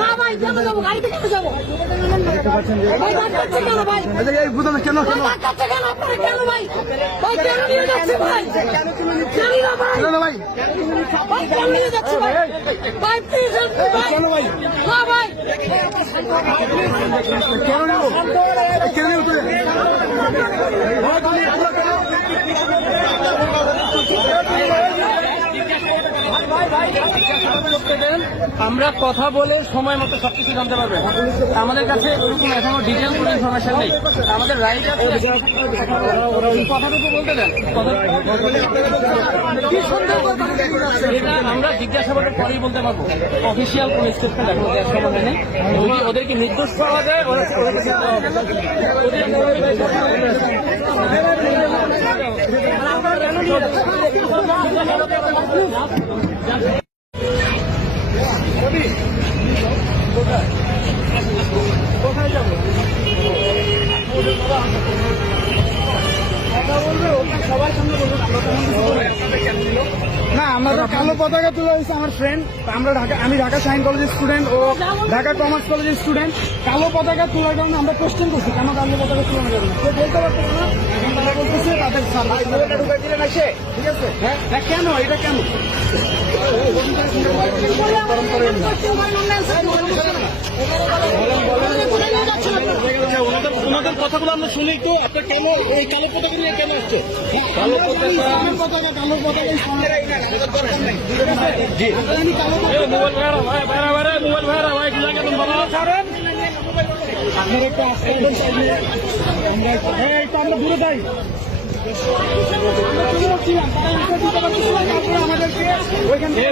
না ভাই কেন যাবো গাড়িতে কেন যাবো কেন ভাই ভাই কেন নিয়ে যাচ্ছে ভাই জানি না ভাই ভাই কেন নিয়ে যাচ্ছে ভাই ভাই প্লিজ কেন ভাই না ভাই কেন নেব কেন নেব আমরা কথা বলে সময় মতো সবকিছু জানতে পারবেন। আমাদের কাছে এরকম এখনো ডিটেল কোনো ইনফরমেশন নেই। আমাদের রাইট আছে কথাটুকু বলতে দেন। এটা আমরা জিজ্ঞাসাবাদের পরেই বলতে পারবো। অফিসিয়াল কোন স্টেটমেন্ট এখন দেওয়ার সময় নেই। যদি ওদেরকে নির্দোষ পাওয়া যায় কোথায় যাবো সবাই সামনে না, আমরা কালো পতাকা তুলে হয়েছে আমার ফ্রেন্ড। আমি ঢাকা সায়েন্স কলেজের স্টুডেন্ট ও ঢাকা কমার্স কলেজের স্টুডেন্ট। কালো পতাকা তোলার কারণে আমরা কোশ্চেন করছি কেন কালো পতাকা তোলা যাবে না, বলতে পারতেছে না। এখন তারা বলতেছে তাদের ঠিক আছে। হ্যাঁ কেন এটা কেন ওনাদের কথাগুলো আমরা শুনি একটু। আপনার কেন এই কালো পতাকা নিয়ে কেন আসছে? কালো পতাকা আপনার একটা আমরা দূরে যাই আমাদেরকে ওইখান থেকে